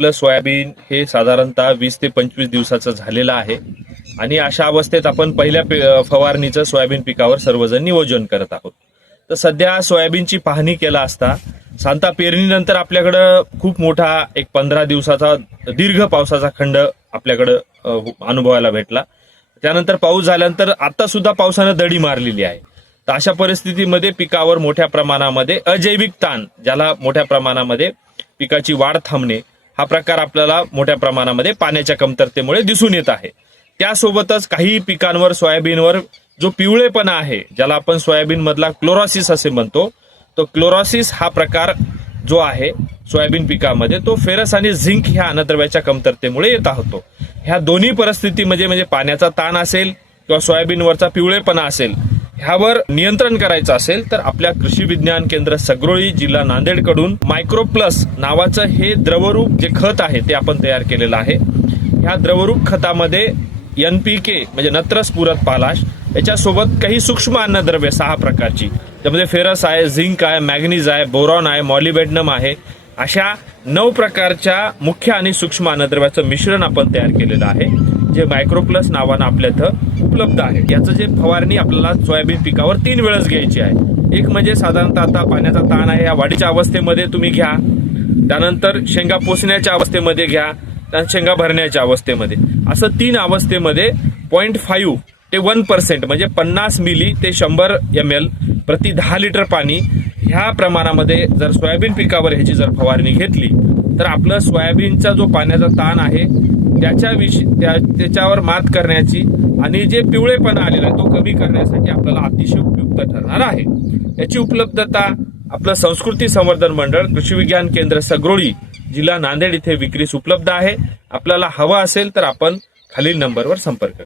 आपलं सोयाबीन हे साधारणतः 20 ते 25 दिवसाचं झालेलं आहे आणि अशा अवस्थेत आपण पहिल्या फवारणीचं सोयाबीन पिकावर सर्वजण नियोजन करत आहोत. तर सध्या सोयाबीनची पाहणी केला असता साधारणतः पेरणीनंतर आपल्याकडं खूप मोठा एक 15 दिवसाचा दीर्घ पावसाचा खंड आपल्याकडं अनुभवायला भेटला. त्यानंतर पाऊस झाल्यानंतर आता सुद्धा पावसानं दडी मारलेली आहे. तर अशा परिस्थितीमध्ये पिकावर मोठ्या प्रमाणामध्ये अजैविक ताण, ज्याला मोठ्या प्रमाणामध्ये पिकाची वाढ थांबणे, हा प्रकार आपल्याला मोठ्या प्रमाणामध्ये पाण्याच्या कमतरतेमुळे दिसून येत आहे. त्यासोबतच काही पिकांवर सोयाबीनवर जो पिवळेपणा आहे, ज्याला आपण सोयाबीन मधला क्लोरोसिस असे म्हणतो, तो क्लोरोसिस हा प्रकार जो आहे सोयाबीन पिकामध्ये तो फेरस आणि झिंक ह्या अन्नद्रव्याच्या कमतरतेमुळे येत होतो. ह्या दोन्ही परिस्थितीमध्ये म्हणजे पाण्याचा ताण असेल किंवा सोयाबीनवरचा पिवळेपणा असेल, ह्यावर नियंत्रण करायचं असेल तर आपल्या कृषी विज्ञान केंद्र सगरोळी जिल्हा नांदेड कडून मायक्रोप्लस नावाचं हे द्रवरूप जे खत आहे ते आपण तयार केलेलं आहे. ह्या द्रवरूप खतामध्ये NPK म्हणजे नत्र स्फुरद पालाश, याच्यासोबत काही सूक्ष्म अन्नद्रव्य 6 प्रकारची, त्यामध्ये फेरस आहे, झिंक आहे, मॅग्नीज आहे, बोरॉन आहे, मॉलिबेडनम आहे, अशा 9 प्रकारच्या मुख्य आणि सूक्ष्म अन्नद्रव्याचं मिश्रण आपण तयार केलेलं आहे, जे मायक्रोप्लस नावानं आपल्या इथं उपलब्ध आहे. याचं जे फवारणी आपल्याला सोयाबीन पिकावर 3 वेळेस घ्यायची आहे. एक म्हणजे साधारणतः आता पाण्याचा ताण आहे या वाढीच्या अवस्थेमध्ये तुम्ही घ्या, त्यानंतर शेंगा पोसण्याच्या अवस्थेमध्ये घ्या, त्यानंतर शेंगा भरण्याच्या अवस्थेमध्ये, असं 3 अवस्थेमध्ये 0.5 ते 1% म्हणजे 50 मिली ते 100 ml प्रति 10 लिटर पाणी ह्या प्रमाणामध्ये जर सोयाबीन पिकावर ह्याची जर फवारणी घेतली तर आपलं सोयाबीनचा जो पाण्याचा ताण आहे त्याच्यावर मात करण्याची आणि जे पिवळेपणा आलेला आहे तो कमी करण्यासाठी आपल्याला अतिशय उपयुक्त ठरणार आहे. याची उपलब्धता आपलं संस्कृती संवर्धन मंडळ कृषी विज्ञान केंद्र सगरोळी जिल्हा नांदेड इथे विक्रीस उपलब्ध आहे. आपल्याला हवा असेल तर आपण खालील नंबरवर संपर्क करा.